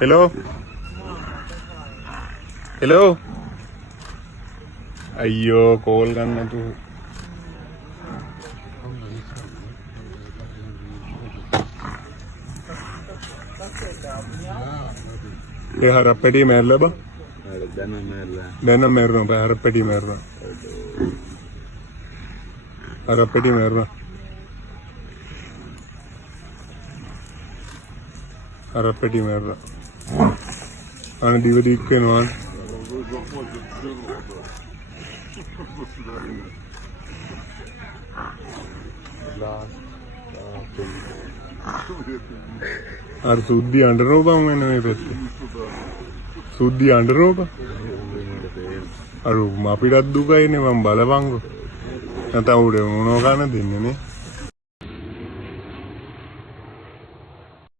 Hello? Hello? අයියෝ call ගන්න නැතුව ඒ හරප්පැටි මැරලා බා දැන් මැරෙනවා හරප්පැටි මැරෙනවා හරප්පැටි මැරෙනවා හරප්පැටි මැරෙනවා අනේ දිව දික් වෙනවා අර සුද්ධි අඬනෝ බං වෙන මේ පැත්තේ සුද්ධි අඬනෝ බං අර අපිටත් දුකයිනේ මම බලපංගෝ නැත උඩ මොනෝ ගන්න දෙන්නේ නේ